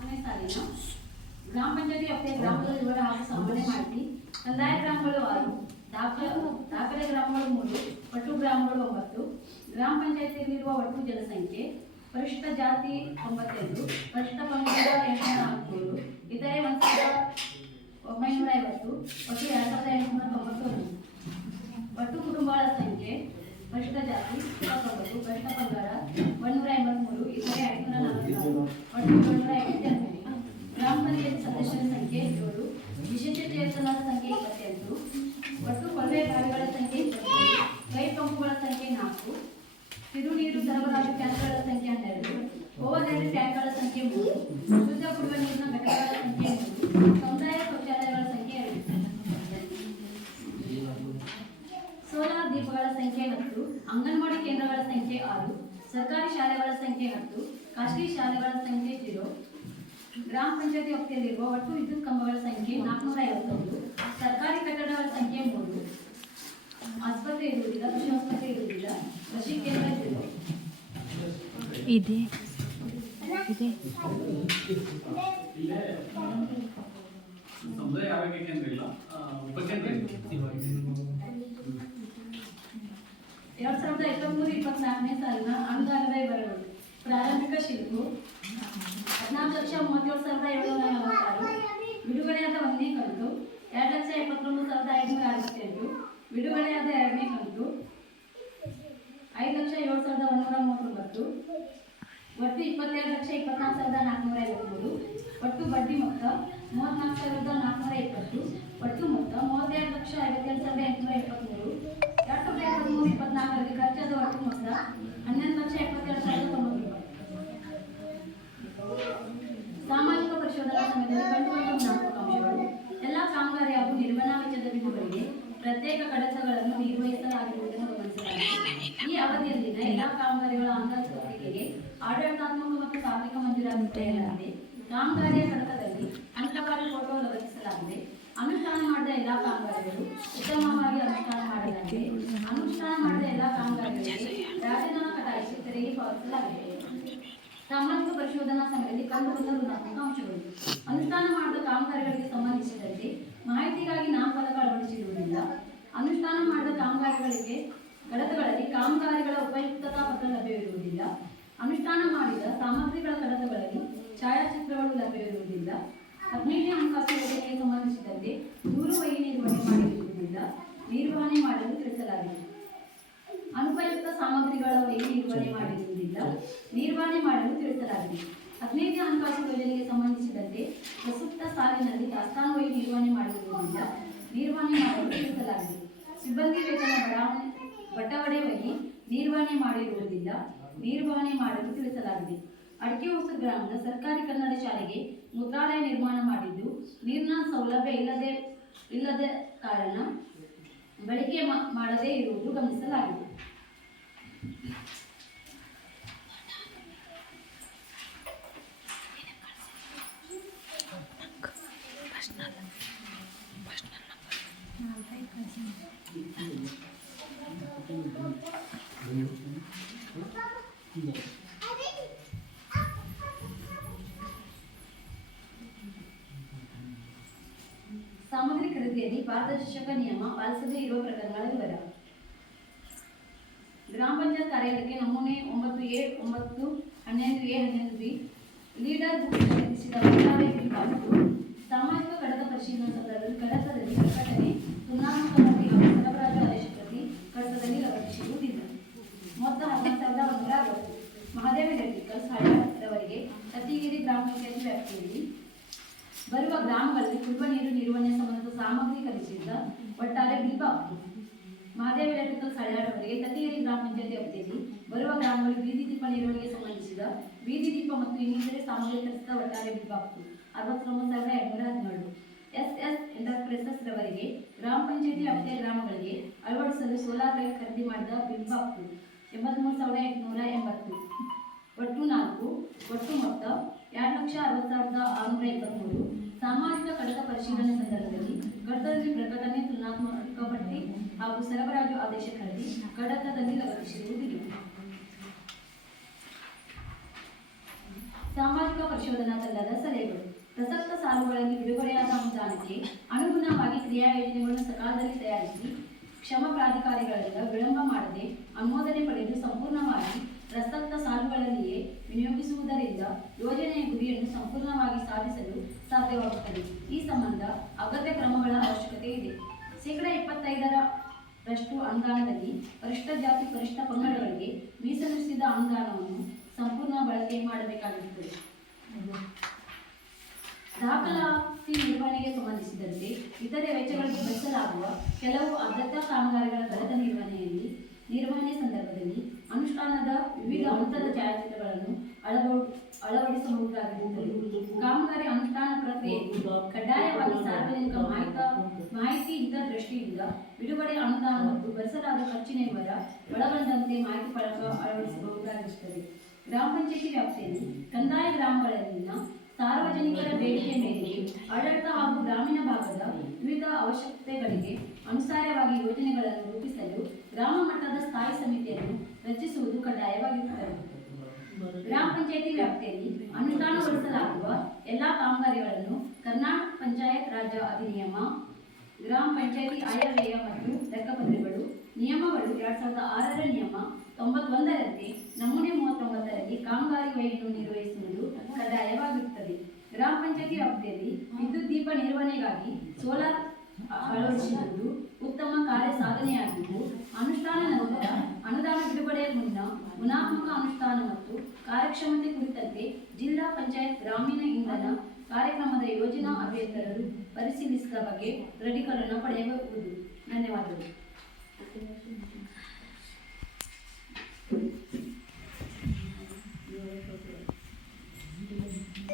ನಾಲ್ಕನೇ ಸಾಲಿನ ಗ್ರಾಮ ಪಂಚಾಯತಿ ವ್ಯಾಪ್ತಿಯ ಗ್ರಾಮಗಳ ವಿವರ ಹಾಗೂ ಸಂಬಂಧ ಮಾಡಿ ಕಂದಾಯ ಗ್ರಾಮಗಳು ಆರು, ದಾಖಲೆ ದಾಖಲೆ ಗ್ರಾಮಗಳು ಮೂರು ಒಟ್ಟು ಗ್ರಾಮಗಳು ಒಂಬತ್ತು, ಗ್ರಾಮ ಪಂಚಾಯತಿಯಲ್ಲಿರುವ ಒಟ್ಟು ಜನಸಂಖ್ಯೆ, ಪರಿಷ್ಠ ಜಾತಿ ಒಂಬತ್ತೆರಡು ಪರಿಷ್ಠ ಪಂಗಡ ಎಂಟುನೂರ ನಾಲ್ಕುನೂರು ಇತರೆ ಒಂದು ಸಾವಿರದ ಒಂಬೈನೂರ ಐವತ್ತು, ಒಟ್ಟು ಎರಡು ಸಾವಿರದ ಎಂಟುನೂರ ತೊಂಬತ್ತೊಂದು. ಒಟ್ಟು ಕುಟುಂಬಗಳ ಸಂಖ್ಯೆ, ಪರಿಷ್ಠ ಜಾತಿ ಇಪ್ಪತ್ತೊಂಬತ್ತು, ಪರಿಷ್ಠ ಪಂಗಡ ಒಂದೂರ ಎಂಬತ್ಮೂರು ಇತರೆ ಐದುನೂರ ನಲವತ್ತಾರು ಒಟ್ಟು ಏಳ್ನೂರ ಐವತ್ತೆಂಟು ಗ್ರಾಮ ಪಂಚಾಯತ್ ಸದಸ್ಯರ ಸಂಖ್ಯೆ ಏಳು ವಿಶೇಷಚೇತನರ ಸಂಖ್ಯೆ ಇಪ್ಪತ್ತೆಂಟು ಒಟ್ಟು ಕೊಳವೆ ಬಾವಿಗಳ ಸಂಖ್ಯೆ ಇಪ್ಪತ್ತೇಳು ಕೈ ಪಂಪುಗಳ ಸಂಖ್ಯೆ ನಾಲ್ಕು ಸಿರು ನೀರು ಸರಬರಾಜು ಟ್ಯಾಂಕ್ಗಳ ಸಂಖ್ಯೆ ಹನ್ನೆರಡು. ಓವರ್ಹೆಡ್ ಟ್ಯಾಂಕ್ಗಳ ಸಂಖ್ಯೆ ಮೂರು. ಶುದ್ಧ ಕುಡಿಯುವ ನೀರಿನ ಘಟಕಗಳ ಸಂಖ್ಯೆ ಮೂರು. ಸಮುದಾಯ ಶೌಚಾಲಯಗಳ ಸಂಖ್ಯೆ ಸೋಲಾರ್ ದೀಪಗಳ ಸಂಖ್ಯೆ ಹತ್ತು. ಅಂಗನವಾಡಿ ಕೇಂದ್ರಗಳ ಸಂಖ್ಯೆ ಆರು. ಸರ್ಕಾರಿ ಶಾಲೆಗಳ ಸಂಖ್ಯೆ ಹತ್ತು. ಖಾಸಗಿ ಶಾಲೆಗಳ ಸಂಖ್ಯೆ ಜೀರೋ. ಗ್ರಾಮ ಪಂಚಾಯತಿ ವ್ಯಾಪ್ತಿಯಲ್ಲಿರುವ ಒಟ್ಟು ವಿದ್ಯುತ್ ಕಂಬಗಳ ಸಂಖ್ಯೆ ನಾಲ್ಕುನೂರ ಐವತ್ತೊಂದು. ಸರ್ಕಾರಿ ಕಟ್ಟಡಗಳ ಇದೆ. ಇದೆ. ಎರಡ್ ಸಾವಿರದ ಇಪ್ಪತ್ಮೂರು, ಇಪ್ಪತ್ನಾಲ್ಕನೇ ಸಾಲಿನ ಅನುದಾನದ ವಿವರಗಳು. ಪ್ರಾರಂಭಿಕ ಶಿಲ್ಪು. ಹದಿನಾಲ್ಕು ಲಕ್ಷ ಮೂವತ್ತೇಳು ಸಾವಿರದ ಏಳುನೂರ ನಲವತ್ತಾರು. ಬಿಡುಗಡೆಯಾದ ಒಂದನೇ ಕಂತು ಎರಡು ಲಕ್ಷ ಎಪ್ಪತ್ತೊಂದು ಸಾವಿರದ ಐದುನೂರ ಅರವತ್ತೆಂಟು ಬಿಡುಗಡೆಯಾದ ಎರಡನೇ ಕಂತು ಐದು ಲಕ್ಷ ಏಳು ಸಾವಿರದ ಒಂದೂರ ಮೂವತ್ತೊಂಬತ್ತು. ಒಟ್ಟು ಇಪ್ಪತ್ತೆರಡು ಲಕ್ಷ ಇಪ್ಪತ್ನಾಲ್ಕು ಸಾವಿರದ ನಾಲ್ಕುನೂರ ಐವತ್ಮೂರು, ಒಟ್ಟು ಬಡ್ಡಿ ಮೊತ್ತ ಮೂವತ್ನಾಲ್ಕು ಸಾವಿರದ ನಾಲ್ಕುನೂರ ಇಪ್ಪತ್ತು ಒಟ್ಟು ಮೊತ್ತ ಮೂವತ್ತೆರಡು ಲಕ್ಷ ಐವತ್ತೆರಡು ಸಾವಿರದ ಎಂಟುನೂರ ಎಪ್ಪತ್ಮೂರು. ಎರಡು ಸಾವಿರದ ಇಪ್ಪತ್ಮೂರು ಇಪ್ಪತ್ನಾಲ್ಕರಲ್ಲಿ ಖರ್ಚಾದ ಒಟ್ಟು ಮೊತ್ತ ಹನ್ನೊಂದು ಲಕ್ಷ ಎಪ್ಪತ್ತೆರಡು ಸಾವಿರದ ತೊಂಬತ್ತು ಸಾಮಾಜಿಕ ಪರಿಶೋಧನಾ ಸಮಯದಲ್ಲಿ ಕಂಡುಬಂದ ಅಂಶಗಳು. ಎಲ್ಲ ಕಾಮಗಾರಿ ಹಾಗೂ ನಿರ್ವಹಣಾ ವೆಚ್ಚದ ಬಿಂದುಗಳಿಗೆ ಪ್ರತ್ಯೇಕ ಕಡತಗಳನ್ನು ನಿರ್ವಹಿಸಲಾಗಿರುವುದನ್ನು ಗಮನಿಸಲಾಗಿದೆ. ಈ ಅವಧಿಯಲ್ಲಿನ ಎಲ್ಲ ಕಾಮಗಾರಿಗಳ ಅಂದಾಜು ಪತ್ರಿಕೆಗೆ ಆಡಳಿತಾತ್ಮಕ ಮತ್ತು ತಾಂತ್ರಿಕ ಮಂದಿರ ಪಡೆಯಲಾಗಿದೆ ಕಾಮಗಾರಿಯ ಕಡತದಲ್ಲಿ ಅಂಕವಾರಿ ಫೋಟೋ ಒದಗಿಸಲಾಗಿದೆ ಅನುಷ್ಠಾನ ಮಾಡಿದ ಎಲ್ಲಾ ಕಾಮಗಾರಿಗಳು ಉತ್ತಮವಾಗಿ ಅನುಷ್ಠಾನ ಮಾಡಲಾಗಿದೆ. ಅನುಷ್ಠಾನ ಮಾಡಿದ ಎಲ್ಲಾ ಕಾಮಗಾರಿಗಳಿಗೆ ರಾಜಧನ ಕಟಾಯಿಸಿ ತೆರಿಗೆ ಪಾವತಿಸಲಾಗಿದೆ. ಸಾಮಾಜಿಕ ಪರಿಶೋಧನಾ ಸಂಘದಲ್ಲಿ ಕಂಡುಬಂದ ಋಣಾತ್ಮಕ ಅಂಶಗಳು ಅನುಷ್ಠಾನ ಮಾಡಿದ ಕಾಮಗಾರಿಗಳಿಗೆ ಸಂಬಂಧಿಸಿದಂತೆ ಮಾಹಿತಿಗಾಗಿ ನಾಮಫಲಕ ಅಳವಡಿಸಿರುವುದಿಲ್ಲ. ಅನುಷ್ಠಾನ ಮಾಡಿದ ಕಾಮಗಾರಿಗಳಿಗೆ ಕಡತಗಳಲ್ಲಿ ಕಾಮಗಾರಿಗಳ ಉಪಯುಕ್ತತಾ ಪತ್ರ ಲಭ್ಯವಿರುವುದಿಲ್ಲ. ಅನುಷ್ಠಾನ ಮಾಡಿದ ಸಾಮಗ್ರಿಗಳ ಕಡತಗಳಲ್ಲಿ ಛಾಯಾಚಿತ್ರಗಳು ಲಭ್ಯವಿರುವುದಿಲ್ಲ. ಹದಿನೈದನೇ ಹಣಕಾಸು ಯೋಜನೆಗೆ ಸಂಬಂಧಿಸಿದಂತೆ ದೂರು ವಹಿ ನಿರ್ವಹಣೆ ಮಾಡಿರುವುದಿಲ್ಲ. ನಿರ್ವಹಣೆ ಮಾಡಲು ತಿಳಿಸಲಾಗಿದೆ. ಅನುಪಯುಕ್ತ ಸಾಮಗ್ರಿಗಳ ವಹಿ ನಿರ್ವಹಣೆ ಮಾಡಿರುವುದಿಲ್ಲ. ನಿರ್ವಹಣೆ ಮಾಡಲು ತಿಳಿಸಲಾಗಿದೆ. ಹದಿನೈದನೇ ಹಣಕಾಸು ಯೋಜನೆಗೆ ಸಂಬಂಧಿಸಿದಂತೆ ಪ್ರಸಕ್ತ ಸಾಲಿನಲ್ಲಿ ದಾಸ್ತಾನು ವಹಿ ನಿರ್ವಹಣೆ ಮಾಡಿರುವುದಿಲ್ಲ. ನಿರ್ವಹಣೆ ಮಾಡಲು ತಿಳಿಸಲಾಗಿದೆ. ಸಿಬ್ಬಂದಿ ವೇತನ ಬಡಾವಣೆ ಬಟವಡೆ ವಹಿ ನಿರ್ವಹಣೆ ಮಾಡಿರುವುದಿಲ್ಲ. ನಿರ್ವಹಣೆ ಮಾಡಲು ತಿಳಿಸಲಾಗಿದೆ. ಅಡಿಕೆ ಹೊಸ ಗ್ರಾಮದ ಸರ್ಕಾರಿ ಕನ್ನಡ ಶಾಲೆಗೆ ಮೂತ್ರಾಲಯ ನಿರ್ಮಾಣ ಮಾಡಿದ್ದು, ನೀರಿನ ಸೌಲಭ್ಯ ಇಲ್ಲದೆ, ಇಲ್ಲದ ಕಾರಣ ಬಳಕೆ ಮಾಡದೇ ಇರುವುದು ಗಮನಿಸಲಾಗಿದೆ. ಸಾಮಗ್ರಿ ಕೃತಿಯಲ್ಲಿ ಪಾರದರ್ಶಕ ನಿಯಮ ಪಾಲಿಸದೇ ಇರುವ ಪ್ರಕರಣಗಳ ವಿವರ ಗ್ರಾಮ ಪಂಚಾಯತ್ ಕಾರ್ಯಾಲಯಕ್ಕೆ ನಮೂನೆ ಒಂಬತ್ತು ಎ, ಒಂಬತ್ತು, ಹನ್ನೆರಡು ಎ, ಹನ್ನೆರಡು ಬಿ, ಲೀಡರ್ ಬುಕ್ ಖರೀದಿಸಿದ ಒಟ್ಟಾರೆ ಬಿಲ್ ಬಾಕಿತು ಸಾಮಾಜಿಕ ಕಡತ ಪರಿಶೀಲನಾ ಸಂದರ್ಭದಲ್ಲಿ ಕಡತದಲ್ಲಿ ಪ್ರಕಟಣೆ ತುಲನಾತ್ಮಕ ಪ್ರತಿ ಹಾಗೂ ಸರಬರಾಜು ಆದೇಶ ಪ್ರತಿ ಕಡತದಲ್ಲಿ ಲಗತ್ತಿಸಿರುವುದಿಲ್ಲ ಮೊತ್ತ ಹದಿನಾಲ್ಕು ಸಾವಿರದ ಒಂದೂರ ಅರವತ್ತು ಮಹಾದೇವ ಎಲೆಕ್ಟ್ರಿಕಲ್ಸ್ ಹಳ್ಳಿಯವರಿಗೆ ಸತಿಗಿರಿ ಗ್ರಾಮ ಪಂಚಾಯತ್ ವ್ಯಾಪ್ತಿಯಲ್ಲಿ ಬರುವ ಗ್ರಾಮಗಳಲ್ಲಿ ಕುಡಿಯುವ ನೀರು, ನಿರ್ವಹಣೆ ಸಂಬಂಧಿಸಿದ ಸಾಮಗ್ರಿ ಖರೀದಿಸಿದ ಒಟ್ಟಾರೆ ಬಿಲ್ ಬಾಕಿ ಮಹಾದೇವ ಎಲೆಕ್ಟ್ರಿಕಲ್ ಸಳ್ಯಾಡವರಿಗೆ ತಟಿಯರಿ ಗ್ರಾಮ ಪಂಚಾಯತಿ ವ್ಯಾಪ್ತಿಯಲ್ಲಿ ಬರುವ ಗ್ರಾಮಗಳಿಗೆ ಬೀದಿ ದೀಪ ನಿರ್ವಹಣೆಗೆ ಸಂಬಂಧಿಸಿದ ಬೀದಿ ದೀಪ ಮತ್ತು ಇನ್ನಿತರೆ ಸಾಮಗ್ರಿ ಖರೀದಿಸಿದ ಒಟ್ಟಾರೆ ಬಿಲ್ ಬಾಕಿ ಅರವತ್ತೊಂಬತ್ತು ಸಾವಿರದ ಎಂಟುನೂರ ಹದಿನೇಳು. ಎಸ್ ಎಸ್ ಎಂಟರ್ಪ್ರೈಸಸ್ ರವರಿಗೆ ಗ್ರಾಮ ಪಂಚಾಯತಿ ವ್ಯಾಪ್ತಿಯ ಗ್ರಾಮಗಳಿಗೆ ಅಳವಡಿಸಲು ಸೋಲಾರ್ ಲೈಟ್ ಖರೀದಿ ಮಾಡಿದ ಬಿಲ್ ಎಂಬತ್ತ್ಮೂರು ಸಾವಿರದ ಎಂಟುನೂರ ಎಂಬತ್ತು. ಒಟ್ಟು ನಾಲ್ಕು, ಒಟ್ಟು ಮೊತ್ತ ಎರಡು ಲಕ್ಷ ಅರವತ್ತು ಸಾವಿರದ ಆರುನೂರ ಇಪ್ಪತ್ತ್ಮೂರು ಸಾಮಾಜಿಕ ಕಡತ ಪರಿಶೀಲನೆ ಸಂದರ್ಭದಲ್ಲಿ ಕಡತದಲ್ಲಿ ಪ್ರಕಟಣೆ ತುಲನಾತ್ಮಕ ಪಟ್ಟಿ ಹಾಗೂ ಸರಬರಾಜು ಆದೇಶ ಖರೀದಿ ಕಡತದಲ್ಲಿ ಲಗತ್ತಿಸಿರುವುದಿಲ್ಲ. ಸಾಮಾಜಿಕ ಪರಿಶೋಧನಾ ತಂಡದ ಬಿಡುಗಡೆಯಾದ ಅನುದಾನಕ್ಕೆ ಅನುಗುಣವಾಗಿ ಕ್ರಿಯಾ ಯೋಜನೆಗಳನ್ನು ಸಕಾಲದಲ್ಲಿ ತಯಾರಿಸಿ ಕ್ಷಮ ಪ್ರಾಧಿಕಾರಿಗಳಿಂದ ವಿಳಂಬ ಮಾಡದೆ ಅನುಮೋದನೆ ಪಡೆದು ಸಂಪೂರ್ಣವಾಗಿ ಪ್ರಸಕ್ತ ಸಾಲುಗಳಲ್ಲಿಯೇ ವಿನಿಯೋಗಿಸುವುದರಿಂದ ಯೋಜನೆಯ ಗುರಿಯನ್ನು ಸಂಪೂರ್ಣವಾಗಿ ಸಾಧಿಸಲು ಸಾಧ್ಯವಾಗುತ್ತದೆ. ಈ ಸಂಬಂಧ ಅಗತ್ಯ ಕ್ರಮಗಳ ಅವಶ್ಯಕತೆ ಇದೆ. ಶೇಕಡಾ ಇಪ್ಪತ್ತೈದರ ರಷ್ಟು ಅನುದಾನದಲ್ಲಿ ಪರಿಷ್ಠ ಜಾತಿ ಪರಿಷ್ಠ ಪಂಗಡಗಳಿಗೆ ಮೀಸಲಿರಿಸಿದ ಅನುದಾನವನ್ನು ಸಂಪೂರ್ಣ ಬಳಕೆ ಮಾಡಬೇಕಾಗಿರುತ್ತದೆ ದಾಖಲಾತಿ ನಿರ್ವಹಣೆಗೆ ಸಂಬಂಧಿಸಿದಂತೆ ಇತರೆ ವೆಚ್ಚಗಳಿಗೆ ಭರಿಸಲಾಗುವ ಕೆಲವು ಅಗತ್ಯ ಕಾಮಗಾರಿಗಳ ದರದ ನಿರ್ವಹಣೆಯಲ್ಲಿ ನಿರ್ವಹಣೆ ಸಂದರ್ಭದಲ್ಲಿ ಅನುಷ್ಠಾನದ ವಿವಿಧ ಹಂತದ ಛಾಯಾಚಿತ್ರಗಳನ್ನು ಅಳವ ಅಳವಡಿಸಬಹುದಾಗಿರುತ್ತದೆ ಕಾಮಗಾರಿ ಅನುಷ್ಠಾನ ಪ್ರಕ್ರಿಯೆ ಕಡ್ಡಾಯವಾಗಿ ಸಾರ್ವಜನಿಕ ಮಾಹಿತಿ ಮಾಹಿತಿ ಹಿತದೃಷ್ಟಿಯಿಂದ ಬಿಡುಗಡೆ ಅನುದಾನ ಮತ್ತು ಭರಿಸಲಾದ ಖರ್ಚಿನ ವಿವರ ಒಳಗೊಂಡಂತೆ ಮಾಹಿತಿ ಫಲಕ ಅಳವಡಿಸಬಹುದಾಗಿರುತ್ತದೆ. ಗ್ರಾಮ ಪಂಚಾಯತಿ ವ್ಯಾಪ್ತಿಯಲ್ಲಿ ಕಂದಾಯ ಗ್ರಾಮಗಳಲ್ಲಿನ ಸಾರ್ವಜನಿಕರ ಬೇಡಿಕೆ ಮೇರೆಗೆ ಆಡಳಿತ ಹಾಗೂ ಗ್ರಾಮೀಣ ಭಾಗದ ವಿವಿಧ ಅವಶ್ಯಕತೆಗಳಿಗೆ ಅನುಸಾರವಾಗಿ ಯೋಜನೆಗಳನ್ನು ರೂಪಿಸಲು ಗ್ರಾಮ ಮಟ್ಟದ ಸ್ಥಾಯಿ ಸಮಿತಿಯನ್ನು ಗ್ರಾಮ ಪಂಚಾಯತಿ ವ್ಯಾಪ್ತಿಯಲ್ಲಿ ಅನುಷ್ಠಾನಗೊಳಿಸಲಾಗುವ ಎಲ್ಲಾ ಕಾಮಗಾರಿಗಳನ್ನು ಕರ್ನಾಟಕ ಪಂಚಾಯತ್ ರಾಜ್ಯ ಅಧಿನಿಯಮ, ಗ್ರಾಮ ಪಂಚಾಯತಿ ಆಯವ್ಯಯ ಮತ್ತು ಲೆಕ್ಕಪತ್ರಗಳು ನಿಯಮಗಳು ಎರಡ್ ಸಾವಿರದ ಆರರ ನಿಯಮ ತೊಂಬತ್ತೊಂದರಂತೆ ನಮೂನೆ ಮೂವತ್ತೊಂಬತ್ತರಲ್ಲಿ ಕಾಮಗಾರಿ ವಹಿಯನ್ನು ನಿರ್ವಹಿಸುವುದು ಕಡ್ಡಾಯವಾಗಿರುತ್ತದೆ. ಗ್ರಾಮ ಪಂಚಾಯತಿ ವ್ಯಾಪ್ತಿಯಲ್ಲಿ ವಿದ್ಯುತ್ ದೀಪ ನಿರ್ವಹಣೆಗಾಗಿ ಸೋಲಾರ್ ಅಳವಡಿಸುವುದು ಉತ್ತಮ ಕಾರ್ಯ ಸಾಧನೆಯಾಗಿದ್ದು ಅನುಷ್ಠಾನ ನಂತರ ಅನುದಾನ ಬಿಡುಗಡೆಯ ಮುನ್ನ ಗುಣಾತ್ಮಕ ಅನುಷ್ಠಾನ ಮತ್ತು ಕಾರ್ಯಕ್ಷಮತೆ ಕುರಿತಂತೆ ಜಿಲ್ಲಾ ಪಂಚಾಯತ್ ಗ್ರಾಮೀಣ ಇಂಧನ ಕಾರ್ಯಕ್ರಮದ ಯೋಜನಾ ಅಭಿಯಂತರರು ಪರಿಶೀಲಿಸಿದ ಬಗ್ಗೆ ದೃಢೀಕರಣ ಪಡೆಯಬಹುದು. ಧನ್ಯವಾದಗಳು.